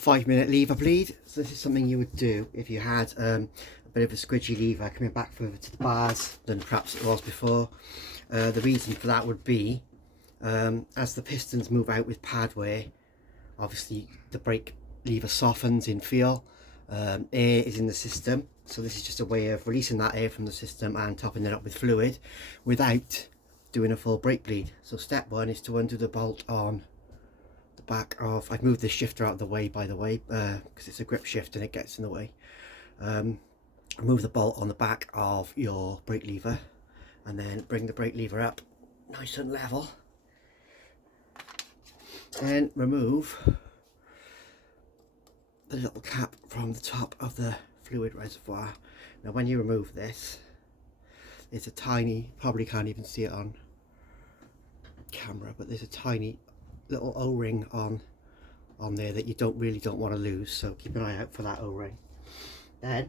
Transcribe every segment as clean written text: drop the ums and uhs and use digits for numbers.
5-minute lever bleed. So this is something you would do if you had a bit of a squidgy lever coming back further to the bars than perhaps it was before. The reason for that would be as the pistons move out with pad wear, obviously the brake lever softens in feel. Air is in the system, so this is just a way of releasing that air from the system and topping it up with fluid without doing a full brake bleed. So step one is to undo the bolt on the back of, I've moved this shifter out of the way by the way because it's a grip shift and it gets in the way. Remove the bolt on the back of your brake lever and then bring the brake lever up nice and level. Then remove the little cap from the top of the fluid reservoir. Now when you remove this, it's a tiny, probably can't even see it on camera, but there's a tiny little O-ring on there that you really don't want to lose, so keep an eye out for that O-ring. Then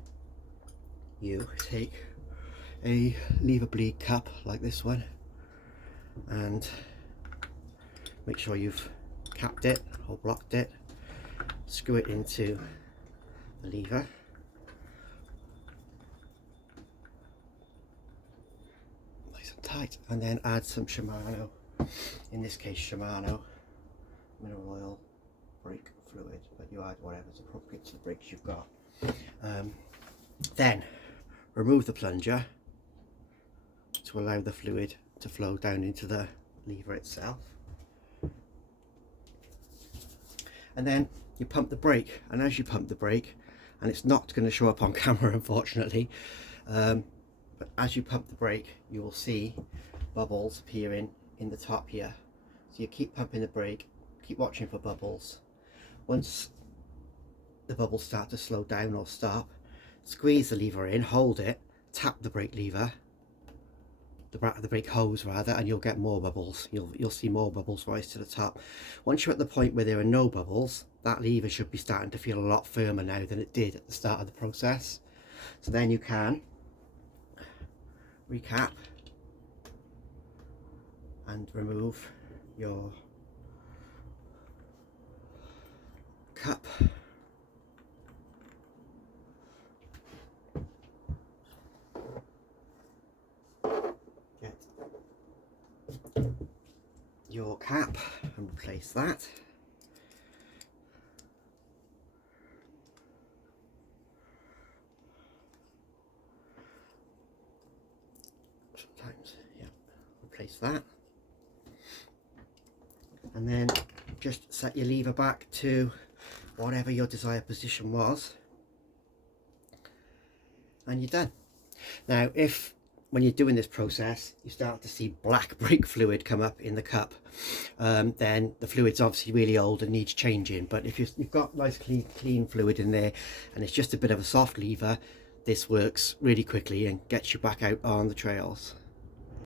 you take a lever bleed cup like this one and make sure you've capped it or blocked it. Screw it into the lever. Nice and tight, and then add some Shimano, in this case Shimano mineral oil brake fluid, but you add whatever's appropriate to the brakes you've got. Then remove the plunger to allow the fluid to flow down into the lever itself, and then you pump the brake. And as you pump the brake, and it's not going to show up on camera unfortunately, but as you pump the brake you will see bubbles appearing in the top here. So you keep pumping the brake, keep watching for bubbles. Once the bubbles start to slow down or stop, squeeze the lever in, hold it, tap the brake lever, the brake hose rather, and you'll get more bubbles. You'll see more bubbles rise to the top. Once you're at the point where there are no bubbles, that lever should be starting to feel a lot firmer now than it did at the start of the process. So then you can recap and remove your cup. Get your cap and replace that. Sometimes, yeah, replace that. And then just set your lever back to whatever your desired position was, and you're done. Now if when you're doing this process you start to see black brake fluid come up in the cup, then the fluid's obviously really old and needs changing. But if you've got nice clean fluid in there and it's just a bit of a soft lever, this works really quickly and gets you back out on the trails.